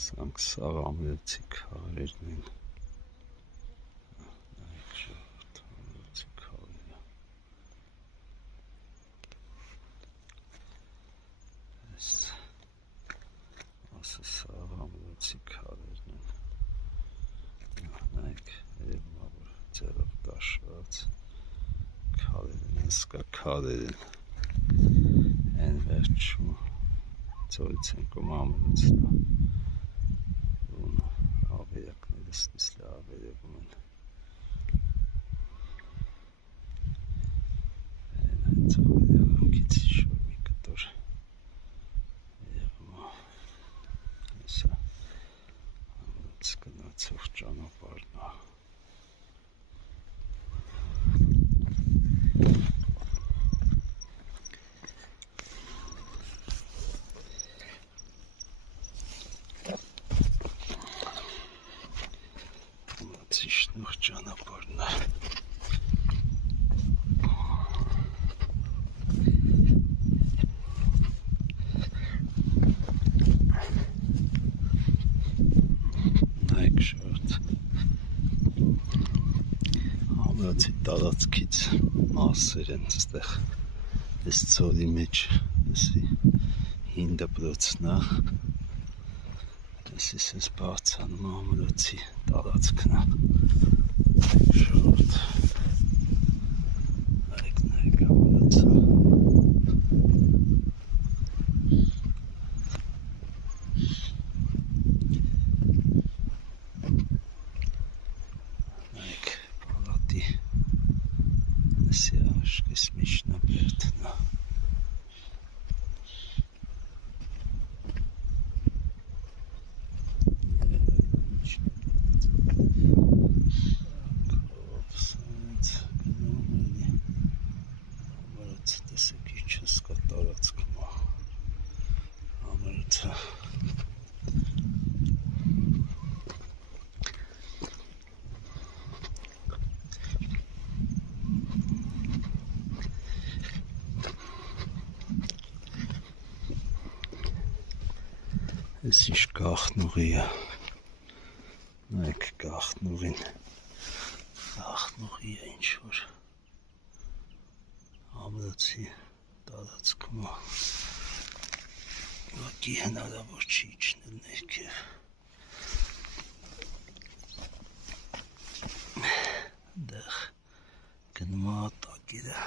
Սրանք սաղամրոցի քարերն են։ Նայեք ժողովուրդ, ամրոցի քարերը։ Ասը սաղամրոցի քարերն են։ Նայեք, երևում է, որ ձեռով տաշված քարեր են, հսկա քարեր են։ Են վերջում ծորից են կոմ ամրոցն է։ Ավերակները ստիսլ է ավերևում են։ Հենց ավերակից շոր մի կտոր երևում է։ Հեսա ամրոց գնացող ճանապարհն է։ Շնորհ ճանապարհն է։ Նայեք շորտ ամրոցի տարածքից մասեր են ստեղ այս ծորի մեջ էսի հին դպրոցն է էսի սենց բարձանում ամրոցի տարածքն է շորտ նայեք ամրոցը նայեք պալատի էսի աշկես միջնաբերդն է տեսեք ինչ հսկա տարածքում է ամրոցը Ես ինչ գաղտնուղի է նայեք գաղտնուղին գաղտնուղի է ինչ-որ ամրոցի տարածքում է ուղղակի հնարավոր չի իջնել ներքև դեղ գնում է տակերը